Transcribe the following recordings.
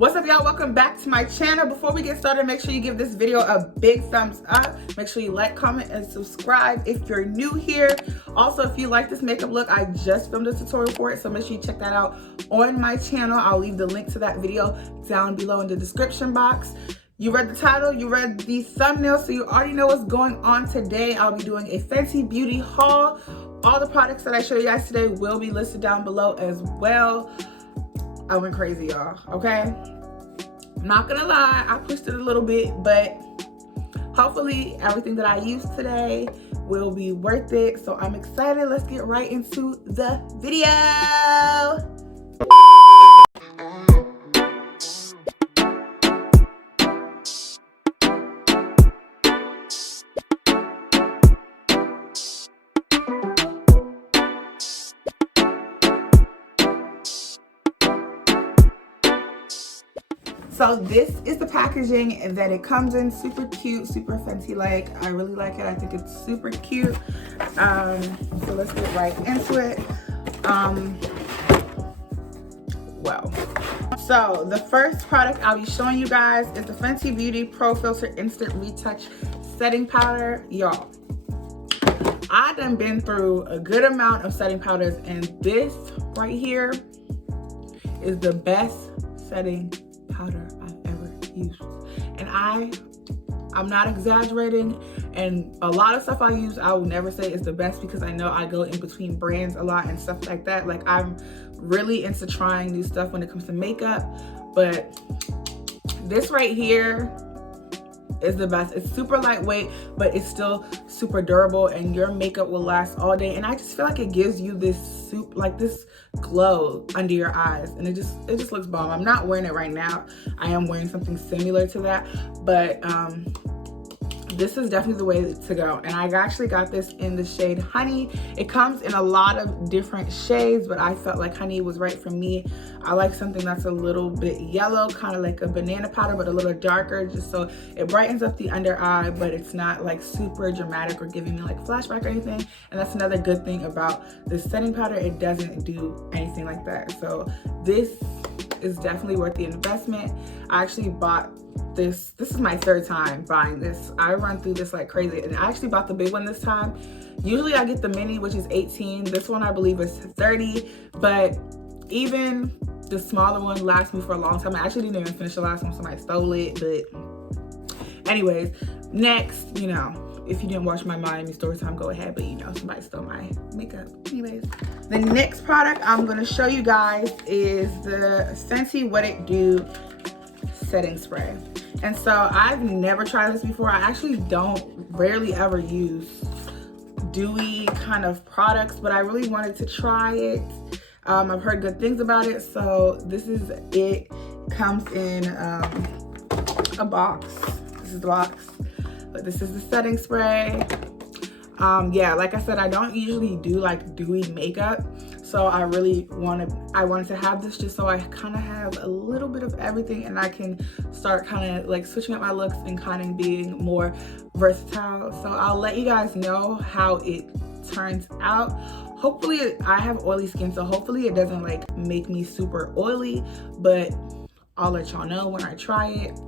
What's up, y'all? Welcome back to my channel. Before we get started, make sure you give this video a big thumbs up. Make sure you like, comment, and subscribe if you're new here. Also, if you like this makeup look, I just filmed a tutorial for it, so make sure you check that out on my channel. I'll leave the link to that video down below in the description box. You read the title, you read the thumbnail, so you already know what's going on today. I'll be doing a Fenty Beauty haul. All the products that I show you guys today will be listed down below as well. I went crazy, y'all, okay? I'm not gonna lie, I pushed it a little bit, but hopefully everything that I use today will be worth it. So I'm excited. Let's get right into the video. So this is the packaging that it comes in. Super cute, super Fenty-like. I really like it. I think it's super cute. So let's get right into it. Well, so the first product I'll be showing you guys is the Fenty Beauty Pro Filt'r Instant Retouch Setting Powder. Y'all, I done been through a good amount of setting powders, and this right here is the best setting powder I've ever used. And I'm not exaggerating, and a lot of stuff I use I will never say is the best because I know I go in between brands a lot and stuff like that. Like, I'm really into trying new stuff when it comes to makeup, but this right here is the best. It's super lightweight, but it's still super durable, and your makeup will last all day. And I just feel like it gives you this this glow under your eyes, and it just looks bomb. I'm not wearing it right now. I am wearing something similar to that, but this is definitely the way to go. And I actually got this in the shade Honey. It comes in a lot of different shades, but I felt like Honey was right for me. I like something that's a little bit yellow, kind of like a banana powder, but a little darker, just so it brightens up the under eye, but it's not like super dramatic or giving me like flashback or anything. And that's another good thing about this setting powder. It doesn't do anything like that. So this is definitely worth the investment. I actually bought this is my third time buying this. I run through this like crazy, and I actually bought the big one this time. Usually I get the mini, which is 18. This one I believe is 30, but even the smaller one lasts me for a long time. I actually didn't even finish the last one, somebody stole it. But anyways, next, you know, if you didn't watch my Mami story time, go ahead, but you know, somebody stole my makeup. Anyways, the next product I'm gonna show you guys is the Fenty What It Do setting spray. And so I've never tried this before. I actually rarely ever use dewy kind of products, but I really wanted to try it. I've heard good things about it, so this is it. Comes in a box. This is the box, but this is the setting spray. Yeah, like I said, I don't usually do like dewy makeup, so I wanted to have this just so I kind of have a little bit of everything, and I can start kind of like switching up my looks and kind of being more versatile. So I'll let you guys know how it turns out. Hopefully, I have oily skin, so hopefully it doesn't like make me super oily, but I'll let y'all know when I try it.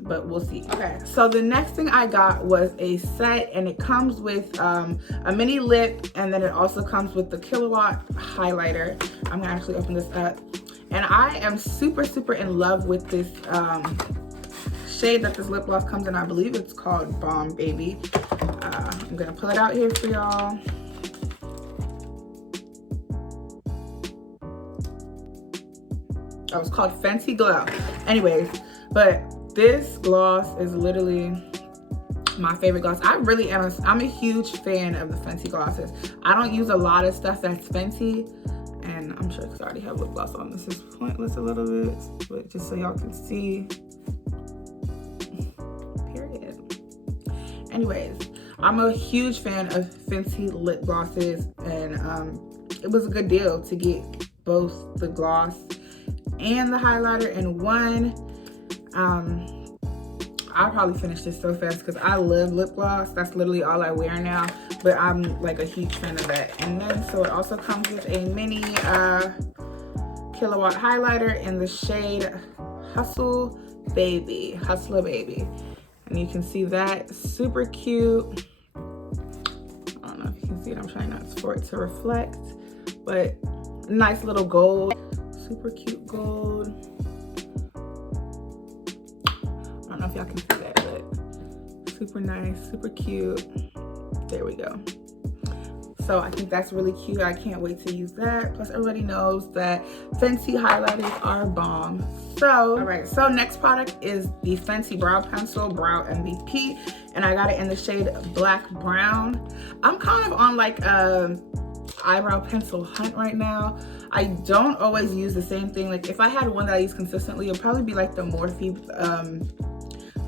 But we'll see. Okay, so the next thing I got was a set, and it comes with a mini lip, and then it also comes with the Killawatt highlighter. I'm gonna actually open this up, and I am super in love with this shade that this lip gloss comes in. I believe it's called Bomb Baby. I'm gonna pull it out here for y'all. Oh, it's called Fenty Glow. Anyways, but this gloss is literally my favorite gloss. I'm a huge fan of the Fenty glosses. I don't use a lot of stuff that's Fenty, and I'm sure because I already have lip gloss on. This is pointless a little bit, but just so y'all can see. Period. Anyways, I'm a huge fan of Fenty lip glosses, and it was a good deal to get both the gloss and the highlighter in one. I'll probably finish this so fast because I love lip gloss. That's literally all I wear now, but I'm like a huge fan of that. And then so it also comes with a mini Killawatt highlighter in the shade Hustler Baby. And you can see that, super cute. I don't know if you can see it, I'm trying not for it to reflect, but nice little gold, super cute gold. I don't know if y'all can see that, but super nice, super cute. There we go. So I think that's really cute. I can't wait to use that. Plus everybody knows that Fenty highlighters are bomb. So, all right, so next product is the Fenty Brow Pencil, Brow MVP. And I got it in the shade Black Brown. I'm kind of on like a eyebrow pencil hunt right now. I don't always use the same thing. Like if I had one that I use consistently, it'd probably be like the Morphe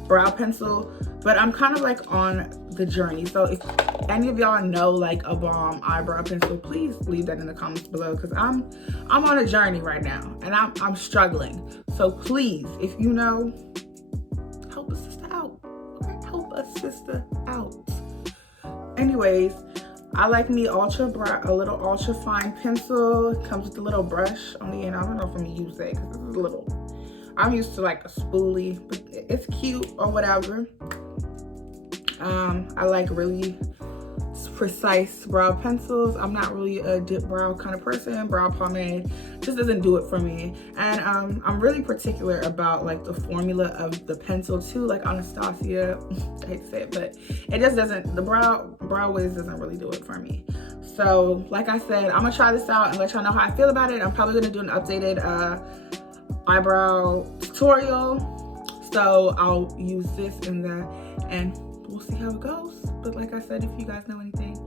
brow pencil. But I'm kind of like on the journey. So if any of y'all know like a bomb eyebrow pencil, please leave that in the comments below, because I'm on a journey right now and I'm struggling. So please, if you know, help a sister out. Okay, help a sister out. Anyways, I like me a little ultra fine pencil. It comes with a little brush on the end. I don't know if I'm gonna use that because it's a little, I'm used to like a spoolie, but it's cute or whatever. I like really precise brow pencils. I'm not really a dip brow kind of person. Brow pomade just doesn't do it for me. And I'm really particular about like the formula of the pencil too, like Anastasia. I hate to say it, but it just doesn't, the brow wiz doesn't really do it for me. So like I said, I'm gonna try this out and let y'all know how I feel about it. I'm probably gonna do an updated eyebrow tutorial. So I'll use this in the, and we'll see how it goes. But like I said, if you guys know anything,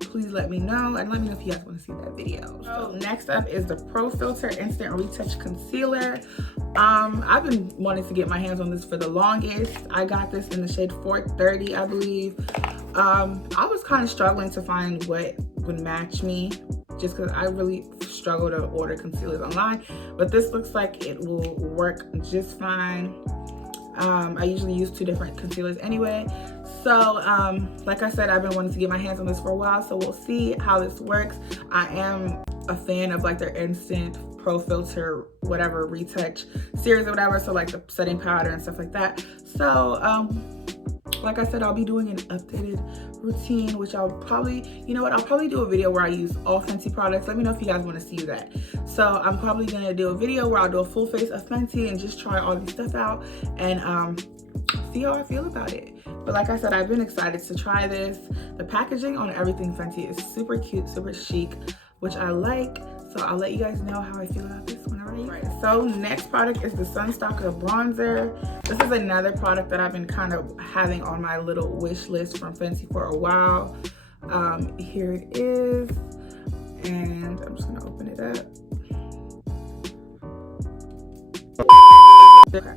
please let me know, and let me know if you guys want to see that video. So next up is the Pro Filt'r Instant Retouch Concealer. I've been wanting to get my hands on this for the longest. I got this in the shade 430, I believe. I was kind of struggling to find what would match me, just because I really struggle to order concealers online, but this looks like it will work just fine. I usually use 2 different concealers anyway. So like I said, I've been wanting to get my hands on this for a while, so we'll see how this works. I am a fan of like their instant Pro Filt'r whatever retouch series or whatever, so like the setting powder and stuff like that. So like I said, I'll be doing an updated routine, which I'll probably, you know what, I'll probably do a video where I use all Fenty products. Let me know if you guys want to see that. So I'm probably gonna do a video where I'll do a full face of Fenty and just try all this stuff out and see how I feel about it. But like I said, I've been excited to try this. The packaging on everything Fenty is super cute, super chic, which I like. So I'll let you guys know how I feel about this whenever I use it. So next product is the Stalk'r bronzer. This is another product that I've been kind of having on my little wish list from Fenty for a while. Here it is, and I'm just gonna open it up. Okay.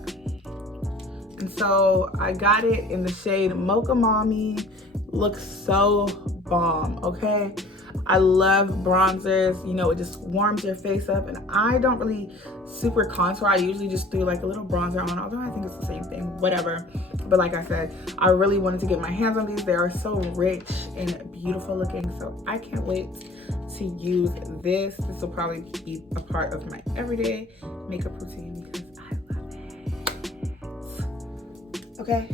And so I got it in the shade Mocha Mami. Looks so bomb, okay? I love bronzers, you know, it just warms your face up, and I don't really super contour. I usually just do like a little bronzer on, although I think it's the same thing, whatever. But like I said, I really wanted to get my hands on these. They are so rich and beautiful looking, so I can't wait to use this. This will probably be a part of my everyday makeup routine because I love it. Okay,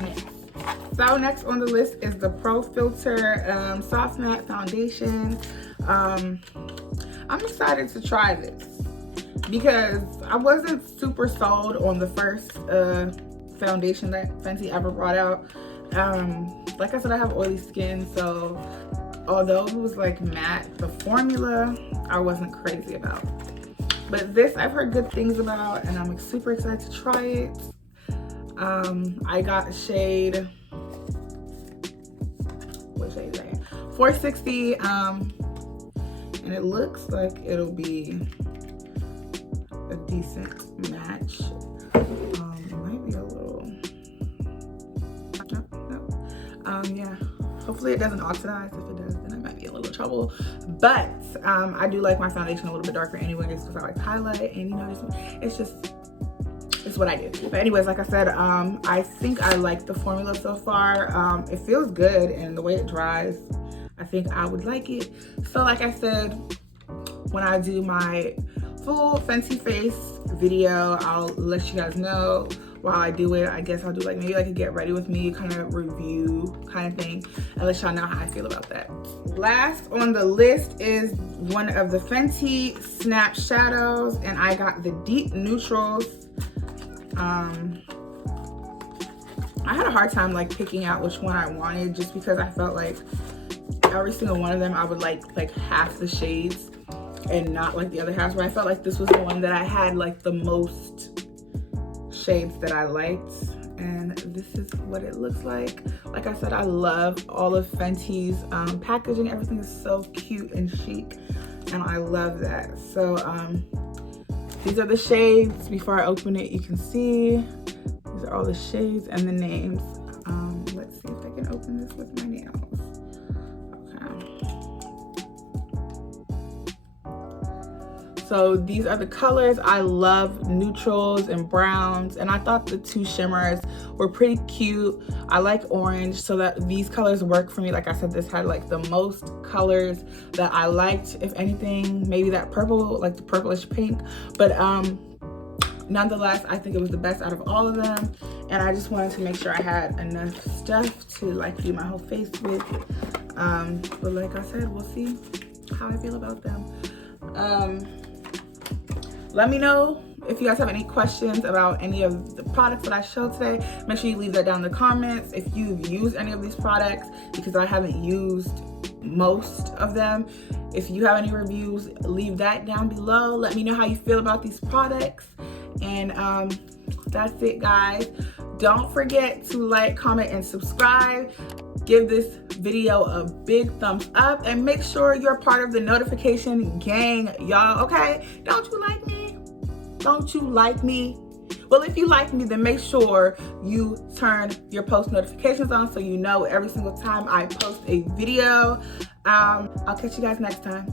next. So next on the list is the Pro Filt'r Soft Matte Foundation. I'm excited to try this because I wasn't super sold on the first foundation that Fenty ever brought out. Like I said, I have oily skin, so although it was like matte, the formula I wasn't crazy about. But this I've heard good things about, and I'm super excited to try it. I got a shade, what shade is that? 460, and it looks like it'll be a decent match. It might be a little, no. Yeah, hopefully it doesn't oxidize. If it does, then I might be in a little trouble. But I do like my foundation a little bit darker anyways, because I like to highlight, and you know, it's what I do. But anyways, like I said, I think I like the formula so far. It feels good, and the way it dries, I think I would like it. So like I said, when I do my full Fenty face video. I'll let you guys know while I do it. I guess I'll do like maybe like a get ready with me kind of review kind of thing and let y'all know how I feel about that. Last on the list is one of the Fenty Snap Shadows, and I got the deep neutrals. I had a hard time like picking out which one I wanted, just because I felt like every single one of them I would like half the shades and not like the other half, but I felt like this was the one that I had like the most shades that I liked, and this is what it looks like. Like I said, I love all of Fenty's packaging. Everything is so cute and chic, and I love that. So these are the shades. Before I open it, you can see these are all the shades and the names. Let's see if I can open this with my nails. So these are the colors. I love neutrals and browns, and I thought the two shimmers were pretty cute. I like orange, so that these colors work for me. Like I said, this had like the most colors that I liked. If anything, maybe that purple, like the purplish pink, but nonetheless, I think it was the best out of all of them, and I just wanted to make sure I had enough stuff to like do my whole face with. But like I said, we'll see how I feel about them. Let me know if you guys have any questions about any of the products that I showed today. Make sure you leave that down in the comments. If you've used any of these products, because I haven't used most of them. If you have any reviews, leave that down below. Let me know how you feel about these products. And that's it, guys. Don't forget to like, comment, and subscribe. Give this video a big thumbs up, and make sure you're part of the notification gang, y'all, okay? Don't you like me? Don't you like me? Well, if you like me, then make sure you turn your post notifications on so you know every single time I post a video. I'll catch you guys next time.